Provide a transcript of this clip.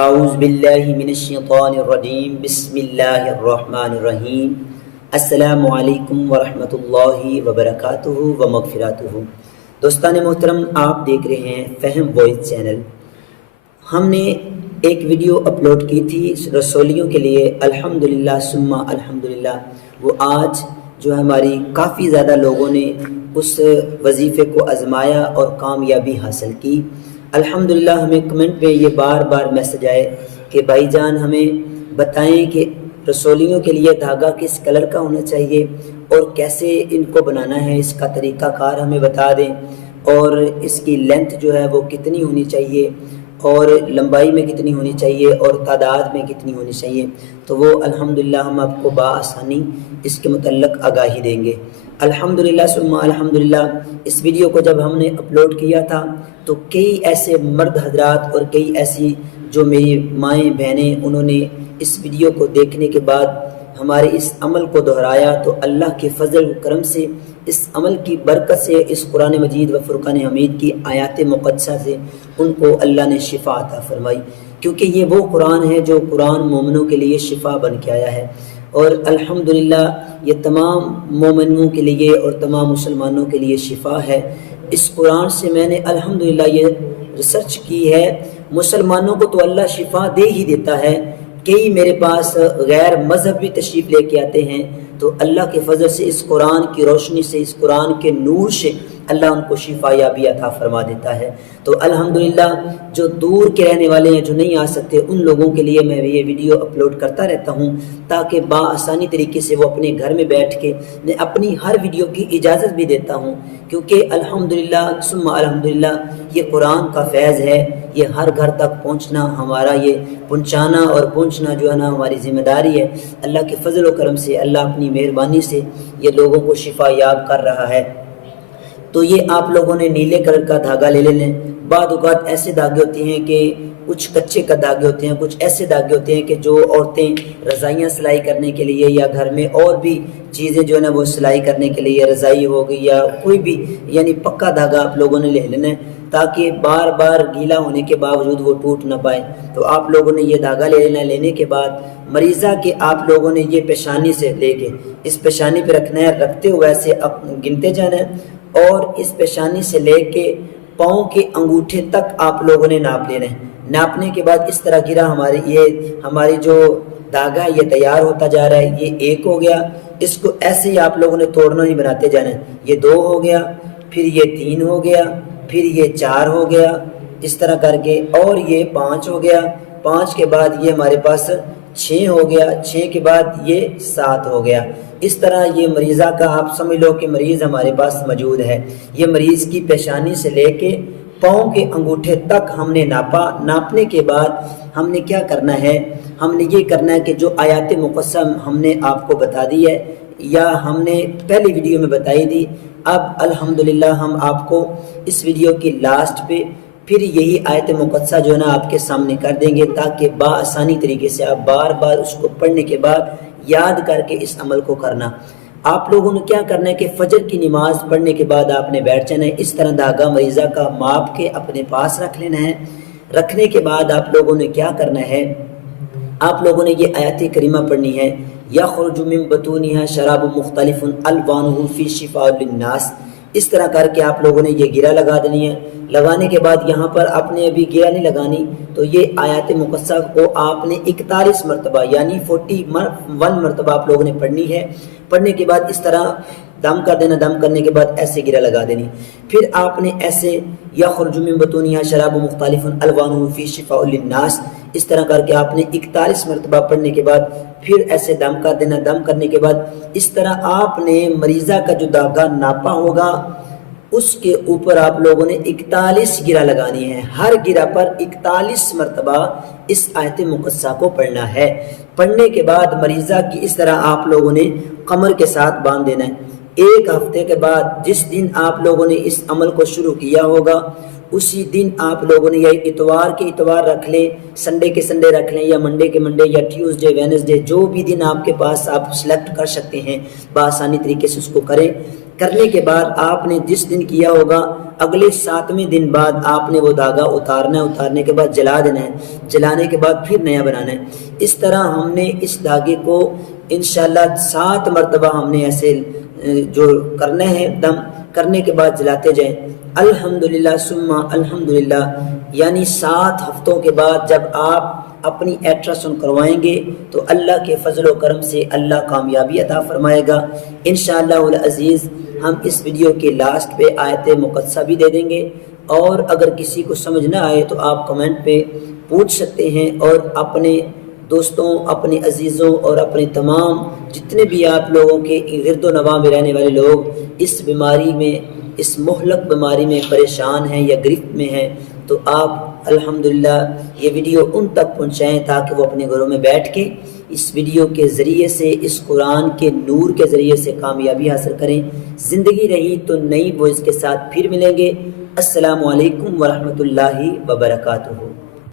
اعوذ باللہ من الشیطان الرجیم بسم اللہ الرحمن الرحیم السلام علیکم ورحمۃ اللہ وبرکاتہ و مغفراتہ۔ دوستان محترم، آپ دیکھ رہے ہیں فہم وائس چینل۔ ہم نے ایک ویڈیو اپلوڈ کی تھی رسولیوں کے لیے، الحمدللہ ثم الحمدللہ۔ وہ آج جو ہماری کافی زیادہ لوگوں نے اس وظیفے کو آزمایا اور کامیابی حاصل کی۔ الحمدللہ ہمیں کمنٹ میں یہ بار بار میسج آئے کہ بھائی جان ہمیں بتائیں کہ رسولیوں کے لیے دھاگا کس کلر کا ہونا چاہیے اور کیسے ان کو بنانا ہے، اس کا طریقہ کار ہمیں بتا دیں، اور اس کی لینتھ جو ہے وہ کتنی ہونی چاہیے اور لمبائی میں کتنی ہونی چاہیے اور تعداد میں کتنی ہونی چاہیے۔ تو وہ الحمدللہ ہم آپ کو بآسانی اس کے متعلق آگاہی دیں گے۔ الحمدللہ ثم الحمدللہ، اس ویڈیو کو جب ہم نے اپلوڈ کیا تھا تو کئی ایسے مرد حضرات اور کئی ایسی جو میری مائیں بہنیں، انہوں نے اس ویڈیو کو دیکھنے کے بعد ہمارے اس عمل کو دہرایا، تو اللہ کے فضل و کرم سے اس عمل کی برکت سے، اس قرآن مجید و فرقان حمید کی آیات مقدسہ سے ان کو اللہ نے شفا عطا فرمائی، کیونکہ یہ وہ قرآن ہے جو قرآن مومنوں کے لیے شفا بن کے آیا ہے۔ اور الحمدللہ یہ تمام مومنوں کے لیے اور تمام مسلمانوں کے لیے شفا ہے۔ اس قرآن سے میں نے الحمدللہ یہ ریسرچ کی ہے، مسلمانوں کو تو اللہ شفا دے ہی دیتا ہے، کئی میرے پاس غیر مذہب بھی تشریف لے کے آتے ہیں، تو اللہ کے فضل سے اس قرآن کی روشنی سے، اس قرآن کے نور سے اللہ ان کو شفا یابی عطا فرما دیتا ہے۔ تو الحمدللہ جو دور کے رہنے والے ہیں، جو نہیں آ سکتے، ان لوگوں کے لیے میں یہ ویڈیو اپلوڈ کرتا رہتا ہوں تاکہ بآسانی طریقے سے وہ اپنے گھر میں بیٹھ کے، میں اپنی ہر ویڈیو کی اجازت بھی دیتا ہوں، کیونکہ الحمدللہ ثم الحمدللہ یہ قرآن کا فیض ہے، یہ ہر گھر تک پہنچنا ہمارا، یہ پہنچانا اور پہنچنا جو ہے نا ہماری ذمہ داری ہے۔ اللہ کے فضل و کرم سے، اللہ اپنی مہربانی سے یہ لوگوں کو شفا یاب کر رہا ہے۔ تو یہ آپ لوگوں نے نیلے کلر کا دھاگا لے لیں۔ بعض اوقات ایسے دھاگے ہوتے ہیں کہ کچھ کچے کا دھاگے ہوتے ہیں، کچھ ایسے دھاگے ہوتے ہیں کہ جو عورتیں رضائیاں سلائی کرنے کے لیے یا گھر میں اور بھی چیزیں جو ہے نا وہ سلائی کرنے کے لیے، رضائی ہو گئی یا کوئی بھی، یعنی پکا دھاگا آپ لوگوں نے لے لینا ہے تاکہ بار بار گیلا ہونے کے باوجود وہ ٹوٹ نہ پائے۔ تو آپ لوگوں نے یہ دھاگا لے لینا ہے۔ لینے کے بعد مریضہ کے آپ لوگوں نے یہ پیشانی سے لے کے اس پیشانی پہ رکھنا ہے، رکھتے ہوئے ایسے گنتے جانا ہے، اور اس پیشانی سے لے کے پاؤں کے انگوٹھے تک آپ لوگوں نے ناپ لینا ہے۔ ناپنے کے بعد اس طرح گرا ہماری جو دھاگا ہے یہ تیار ہوتا جا رہا ہے۔ یہ ایک ہو گیا، اس کو ایسے ہی آپ لوگوں نے توڑنا نہیں، بناتے جانا ہے۔ یہ دو ہو گیا، پھر یہ تین ہو گیا، پھر یہ چار ہو گیا، اس طرح کر کے، اور یہ پانچ ہو گیا، پانچ کے بعد یہ ہمارے پاس چھ ہو گیا، چھ کے بعد یہ سات ہو گیا۔ اس طرح یہ مریضہ کا آپ سمجھ لو کہ مریض ہمارے پاس موجود ہے۔ یہ مریض کی پیشانی سے لے کے پاؤں کے انگوٹھے تک ہم نے ناپا۔ ناپنے کے بعد ہم نے کیا کرنا ہے، ہم نے یہ کرنا ہے کہ جو آیات مقدسہ ہم نے آپ کو بتا دی ہے یا ہم نے پہلی ویڈیو میں بتائی تھی، اب الحمدللہ ہم آپ کو اس ویڈیو کی لاسٹ پہ پھر یہی آیت مقدسہ جو ہے نا آپ کے سامنے کر دیں گے تاکہ بآسانی طریقے سے آپ بار بار اس کو پڑھنے کے بعد یاد کر کے اس عمل کو کرنا۔ آپ لوگوں نے کیا کرنا ہے کہ فجر کی نماز پڑھنے کے بعد آپ نے بیٹھ جانا ہے، اس طرح دھاگا مریضہ کا ماپ کے اپنے پاس رکھ لینا ہے۔ رکھنے کے بعد آپ لوگوں نے کیا کرنا ہے، آپ لوگوں نے یہ آیت کریمہ پڑھنی ہے، یخرج من بطونها شراب مختلف الوانہ فی شفاء للناس۔ اس طرح کر کے آپ لوگوں نے یہ گرہ لگا دینی ہے۔ لگانے کے بعد یہاں پر آپ نے ابھی گرہ نہیں لگانی، تو یہ آیات مقدسہ کو آپ نے 41 مرتبہ یعنی 41 مرتبہ آپ لوگوں نے پڑھنی ہے۔ پڑھنے کے بعد اس طرح دم کر دینا، دم کرنے کے بعد ایسے گرہ لگا دینی۔ پھر آپ نے ایسے یخرج من بطونها شراب مختلف الوانہ فی شفاء للناس، اس طرح کر کے آپ نے 41 مرتبہ پڑھنے کے بعد پھر ایسے دم کر دینا۔ دم کرنے کے بعد اس طرح آپ نے مریضہ کا جو دھاگا ناپا ہوگا اس کے اوپر آپ لوگوں نے 41 گرہ لگانی ہے۔ ہر گرہ پر 41 مرتبہ اس آیت مقدسہ کو پڑھنا ہے۔ پڑھنے کے بعد مریضہ کی اس طرح آپ لوگوں نے کمر کے ساتھ باندھ دینا ہے۔ ایک ہفتے کے بعد جس دن آپ لوگوں نے اس عمل کو شروع کیا ہوگا اسی دن آپ لوگوں نے یا اتوار کے اتوار رکھ لیں، سنڈے کے سنڈے رکھ لیں، یا منڈے کے منڈے، یا ٹیوزڈے وینسڈے، جو بھی دن آپ کے پاس آپ سلیکٹ کر سکتے ہیں بآسانی طریقے سے اس کو کریں۔ کرنے کے بعد آپ نے جس دن کیا ہوگا اگلے 7ویں دن بعد آپ نے وہ دھاگا اتارنا ہے، اتارنے کے بعد جلا دینا ہے، جلانے کے بعد پھر نیا بنانا ہے۔ اس طرح ہم نے اس دھاگے کو انشاءاللہ 7 مرتبہ ہم نے ایسے جو کرنا ہے، دم کرنے کے بعد جلاتے جائیں۔ الحمدللہ ثم الحمدللہ، یعنی 7 ہفتوں کے بعد جب آپ اپنی الٹراساؤنڈ کروائیں گے تو اللہ کے فضل و کرم سے اللہ کامیابی عطا فرمائے گا انشاءاللہ العزیز۔ ہم اس ویڈیو کے لاسٹ پہ آیت مقدسہ بھی دے دیں گے، اور اگر کسی کو سمجھ نہ آئے تو آپ کمنٹ پہ پوچھ سکتے ہیں، اور اپنے دوستوں، اپنے عزیزوں اور اپنے تمام جتنے بھی آپ لوگوں کے گرد و نواح میں رہنے والے لوگ اس بیماری میں، اس مہلک بیماری میں پریشان ہیں یا گرفت میں ہیں، تو آپ الحمدللہ یہ ویڈیو ان تک پہنچائیں تاکہ وہ اپنے گھروں میں بیٹھ کے اس ویڈیو کے ذریعے سے، اس قرآن کے نور کے ذریعے سے کامیابی حاصل کریں۔ زندگی رہی تو نئی وہ اس کے ساتھ پھر ملیں گے۔ السلام علیکم ورحمۃ اللہ وبرکاتہ۔